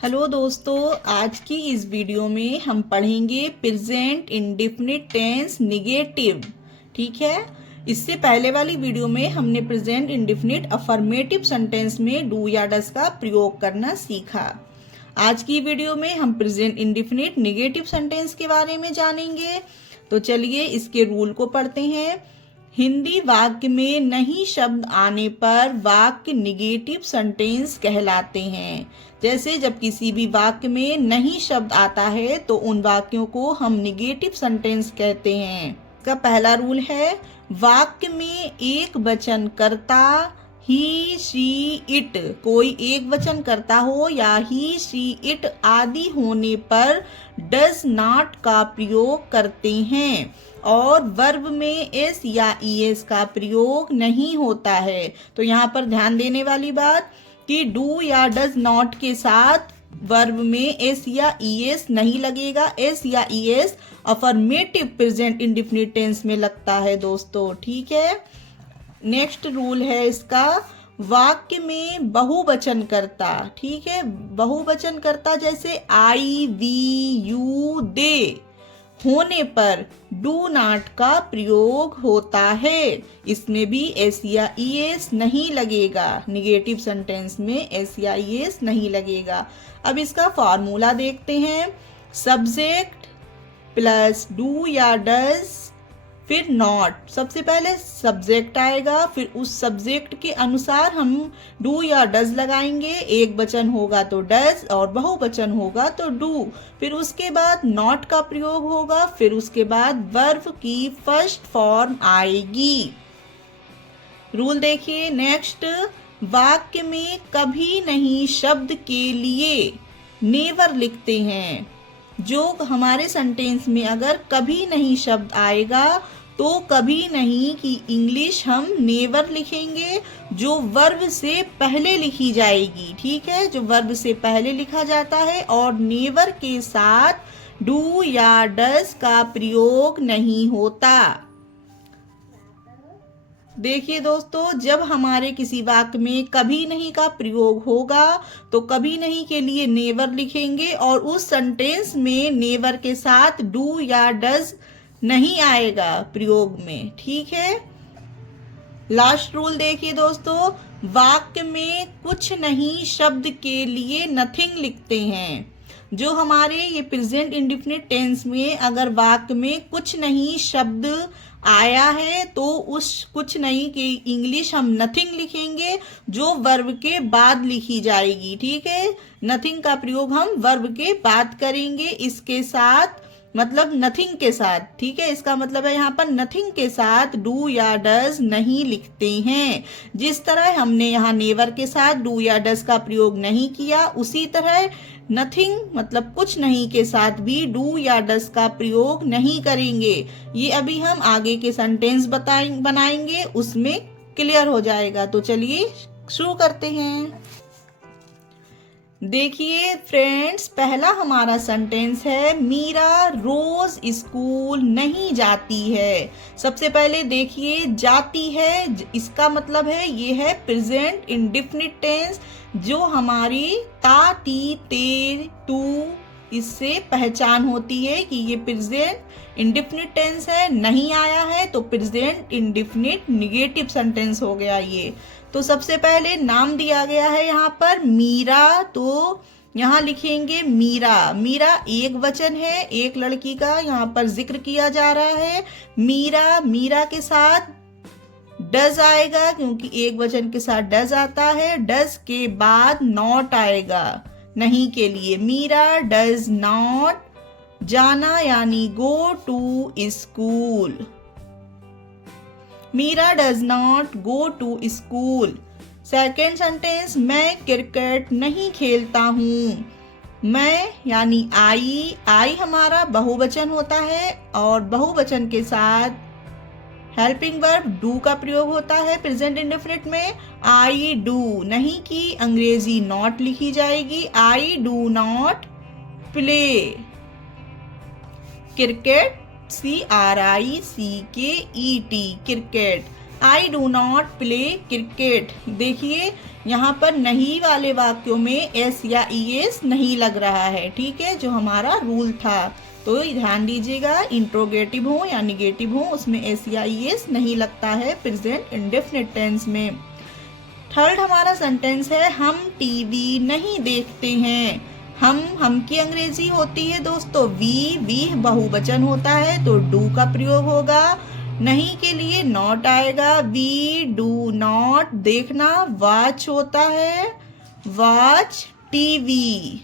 Hello दोस्तों, आज की इस वीडियो में हम पढ़ेंगे प्रेजेंट इंडेफिनिट टेंस निगेटिव। ठीक है। इससे पहले वाली वीडियो में हमने प्रेजेंट इंडेफिनिट अफर्मेटिव सेंटेंस में डू या डस का प्रयोग करना सीखा। आज की वीडियो में हम प्रेजेंट इंडेफिनिट निगेटिव सेंटेंस के बारे में जानेंगे। तो चलिए इसके रूल को पढ़ते हैं। हिंदी वाक्य में नहीं शब्द आने पर वाक्य निगेटिव सेंटेंस कहलाते हैं। जैसे जब किसी भी वाक्य में नहीं शब्द आता है तो उन वाक्यों को हम निगेटिव सेंटेंस कहते हैं। इसका पहला रूल है, वाक्य में एक वचन कर्ता ही शी इट, कोई एक वचन कर्ता हो या ही शी इट आदि होने पर डज नॉट का प्रयोग करते हैं और वर्ब में एस या ईएस का प्रयोग नहीं होता है। तो यहाँ पर ध्यान देने वाली बात कि डू या डज नॉट के साथ वर्ब में एस या ईएस नहीं लगेगा। एस या es affirmative present indefinite tense में लगता है दोस्तों। ठीक है। नेक्स्ट रूल है इसका, वाक्य में बहुवचन कर्ता, ठीक है, बहुवचन कर्ता जैसे आई वी यू दे होने पर डू नॉट का प्रयोग होता है। इसमें भी एस या ईएस नहीं लगेगा। निगेटिव सेंटेंस में एस या ईएस नहीं लगेगा। अब इसका फॉर्मूला देखते हैं। सब्जेक्ट प्लस डू या डज फिर नॉट। सबसे पहले सब्जेक्ट आएगा, फिर उस सब्जेक्ट के अनुसार हम डू या डज लगाएंगे। एक वचन होगा तो डज और बहुवचन होगा तो डू। फिर उसके बाद नॉट का प्रयोग होगा, फिर उसके बाद वर्ब की फर्स्ट फॉर्म आएगी। रूल देखिए। नेक्स्ट, वाक्य में कभी नहीं शब्द के लिए नेवर लिखते हैं। जो हमारे सेंटेंस में अगर कभी नहीं शब्द आएगा तो कभी नहीं की इंग्लिश हम नेवर लिखेंगे, जो वर्ब से पहले लिखी जाएगी। ठीक है, जो वर्ब से पहले लिखा जाता है और नेवर के साथ डू या डज का प्रयोग नहीं होता। देखिए दोस्तों, जब हमारे किसी वाक्य में कभी नहीं का प्रयोग होगा तो कभी नहीं के लिए नेवर लिखेंगे और उस सेंटेंस में नेवर के साथ डू या डज नहीं आएगा प्रयोग में। ठीक है। लास्ट रूल देखिए दोस्तों, वाक्य में कुछ नहीं शब्द के लिए नथिंग लिखते हैं। जो हमारे ये प्रेजेंट इंडेफिनिट टेंस में अगर वाक्य में कुछ नहीं शब्द आया है तो उस कुछ नहीं की इंग्लिश हम नथिंग लिखेंगे, जो वर्ब के बाद लिखी जाएगी। ठीक है, नथिंग का प्रयोग हम वर्ब के बाद करेंगे, इसके साथ मतलब नथिंग के साथ। ठीक है, इसका मतलब है यहाँ पर नथिंग के साथ डू या डज नहीं लिखते हैं। जिस तरह हमने यहाँ नेवर के साथ डू या डज का प्रयोग नहीं किया, उसी तरह नथिंग मतलब कुछ नहीं के साथ भी डू या डज का प्रयोग नहीं करेंगे। ये अभी हम आगे के सेंटेंस बनाएंगे, उसमें क्लियर हो जाएगा। तो चलिए शुरू करते हैं। देखिए फ्रेंड्स, पहला हमारा सेंटेंस है, मीरा रोज स्कूल नहीं जाती है। सबसे पहले देखिए, जाती है, इसका मतलब है ये है प्रेजेंट इंडेफिनिट टेंस, जो हमारी ता ती ते टू इससे पहचान होती है कि ये प्रेजेंट इंडेफिनिट टेंस है। नहीं आया है तो प्रेजेंट इंडेफिनिट निगेटिव सेंटेंस हो गया ये। तो सबसे पहले नाम दिया गया है यहाँ पर मीरा, तो यहाँ लिखेंगे मीरा। मीरा एक वचन है, एक लड़की का यहाँ पर जिक्र किया जा रहा है। मीरा, मीरा के साथ डज आएगा क्योंकि एक वचन के साथ डज आता है। डज के बाद नॉट आएगा नहीं के लिए। मीरा डज नॉट जाना यानी go to school. Meera does not go to school. Second sentence, मैं क्रिकेट नहीं खेलता हूँ। मैं यानी आई, आई हमारा बहुवचन होता है और बहुवचन के साथ हेल्पिंग वर्ब डू का प्रयोग होता है प्रेजेंट इंडेफिनिट में। आई डू नहीं की अंग्रेजी नॉट लिखी जाएगी। I do not play cricket, CRICKET, cricket. I do not play cricket. देखिए यहाँ पर नहीं वाले वाक्यों में एस या ईएस नहीं लग रहा है, ठीक है, जो हमारा रूल था। तो ध्यान दीजिएगा, इंट्रोगेटिव हो या निगेटिव हो उसमें एस या ईएस नहीं लगता है प्रेजेंट इंडेफिनिट टेंस में। थर्ड हमारा सेंटेंस है हम टीवी नहीं देखते हैं। हम की अंग्रेजी होती है दोस्तों वी बहुवचन होता है तो डू का प्रयोग होगा। नहीं के लिए नॉट आएगा, वी डू नॉट। देखना वॉच होता है, watch TV,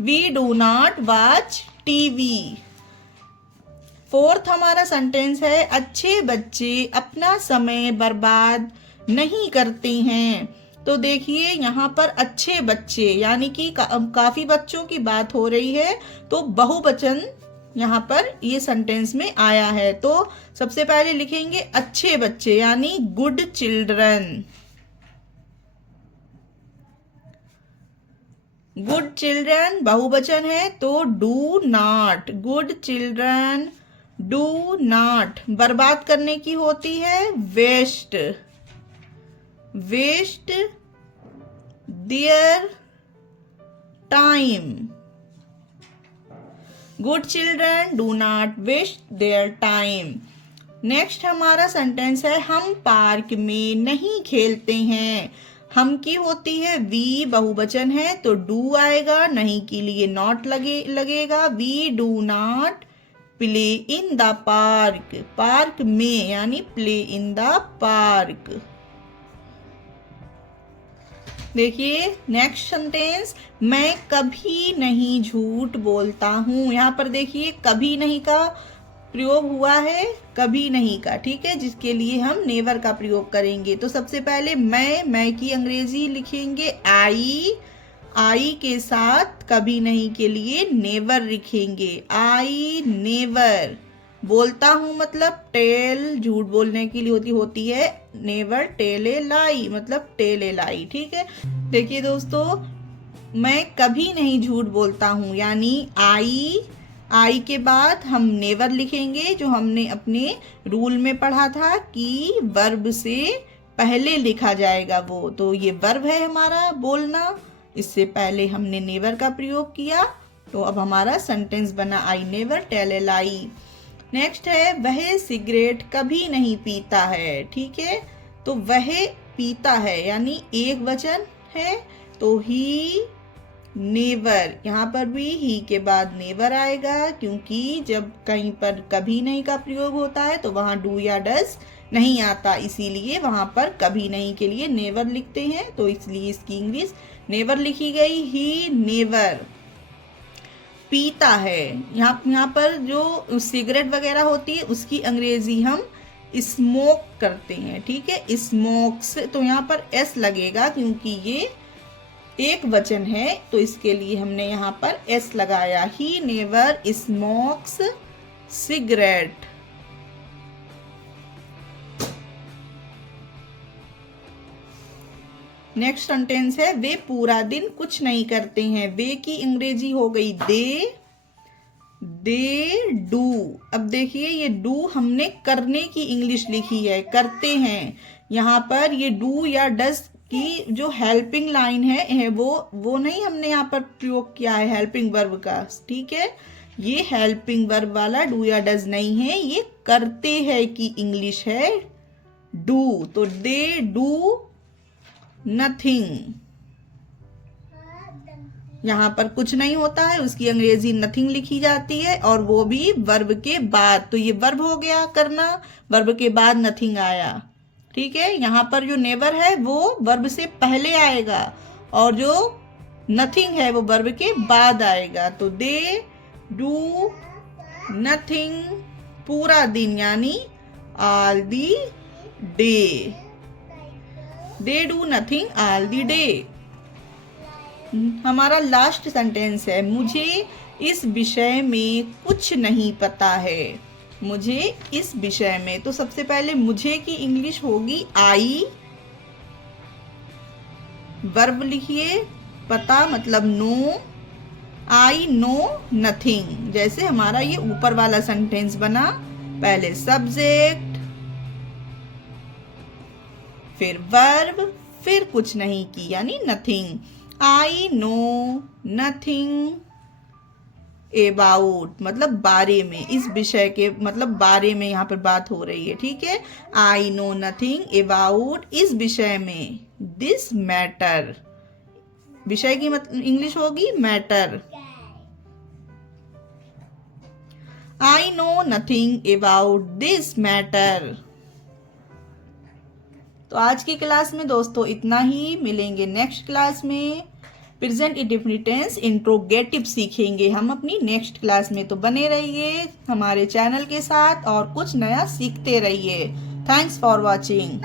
we do not watch TV. Fourth हमारा सेंटेंस है अच्छे बच्चे अपना समय बर्बाद नहीं करते हैं। तो देखिए यहाँ पर अच्छे बच्चे यानी कि काफी बच्चों की बात हो रही है, तो बहुवचन यहाँ पर ये सेंटेंस में आया है। तो सबसे पहले लिखेंगे अच्छे बच्चे यानी गुड चिल्ड्रन। गुड चिल्ड्रन बहुवचन है तो do not, good children do not. बर्बाद करने की होती है waste, waste their time. Good children do not waste their time. Next हमारा सेंटेंस है हम पार्क में नहीं खेलते हैं। हम की होती है वी बहुवचन है तो डू आएगा, नहीं के लिए नॉट लगेगा। We do not play in the park, park में यानी प्ले इन द पार्क। देखिए नेक्स्ट सेंटेंस मैं कभी नहीं झूठ बोलता हूँ। यहाँ पर देखिए कभी नहीं का प्रयोग हुआ है, कभी नहीं का, ठीक है, जिसके लिए हम नेवर का प्रयोग करेंगे। तो सबसे पहले मैं की अंग्रेजी लिखेंगे आई के साथ कभी नहीं के लिए नेवर लिखेंगे, आई नेवर। बोलता हूँ मतलब टेल, झूठ बोलने के लिए होती है नेवर टेल ए लाई, मतलब टेल ए लाई, ठीक है। देखिए दोस्तों मैं कभी नहीं झूठ बोलता हूँ यानी आई के बाद हम नेवर लिखेंगे, जो हमने अपने रूल में पढ़ा था कि वर्ब से पहले लिखा जाएगा वो। तो ये वर्ब है हमारा बोलना, इससे पहले हमने नेवर का प्रयोग किया, तो अब हमारा सेंटेंस बना I never tell a lie. Next है वह सिगरेट कभी नहीं पीता है, ठीक है, तो वह पीता है यानी एक वचन है तो ही नेवर। यहाँ पर भी ही के बाद नेवर आएगा, क्योंकि जब कहीं पर कभी नहीं का प्रयोग होता है तो वहां डू या डस नहीं आता, इसीलिए वहां पर कभी नहीं के लिए नेवर लिखते हैं, तो इसलिए इसकी इंग्लिश नेवर लिखी गई। ही नेवर पीता है। यहाँ पर जो सिगरेट वगैरह होती है उसकी अंग्रेजी हम स्मोक करते हैं, ठीक है, स्मोक्स। तो यहाँ पर एस लगेगा क्योंकि ये एक वचन है, तो इसके लिए हमने यहाँ पर एस लगाया। He never smokes cigarette. Next sentence है वे पूरा दिन कुछ नहीं करते हैं। वे की अंग्रेजी हो गई दे डू। अब देखिए ये डू हमने करने की इंग्लिश लिखी है, करते हैं। यहाँ पर ये डू या डस की जो हेल्पिंग लाइन है वो नहीं हमने यहाँ पर प्रयोग किया है हेल्पिंग वर्ब का, ठीक है। ये हेल्पिंग वर्ब वाला डू या डज नहीं है, ये करते हैं की इंग्लिश है डू। तो दे डू नथिंग। यहाँ पर कुछ नहीं होता है, उसकी अंग्रेजी नथिंग लिखी जाती है और वो भी वर्ब के बाद। तो ये वर्ब हो गया करना, वर्ब के बाद नथिंग आया, ठीक है। यहाँ पर जो नेवर है वो वर्ब से पहले आएगा और जो नथिंग है वो वर्ब के बाद आएगा। तो दे डू नथिंग पूरा दिन यानी all the day. They do nothing all the day. हमारा लास्ट सेंटेंस है मुझे इस विषय में कुछ नहीं पता है। मुझे इस विषय में, तो सबसे पहले मुझे की इंग्लिश होगी आई, वर्ब लिखिए, पता मतलब नो, आई नो नथिंग। जैसे हमारा ये ऊपर वाला सेंटेंस बना, पहले सब्जेक्ट फिर वर्ब, फिर कुछ नहीं की यानी nothing. I know nothing about मतलब बारे में, इस विषय के मतलब बारे में यहाँ पर बात हो रही है, ठीक है। आई नो नथिंग अबाउट इस विषय में, दिस मैटर, विषय की मतलब इंग्लिश होगी matter. I know nothing about this matter. तो आज की क्लास में दोस्तों इतना ही, मिलेंगे नेक्स्ट क्लास में। प्रेजेंट इंडेफिनिट टेंस इंट्रोगेटिव सीखेंगे हम अपनी नेक्स्ट क्लास में, तो बने रहिए हमारे चैनल के साथ और कुछ नया सीखते रहिए। Thanks for watching.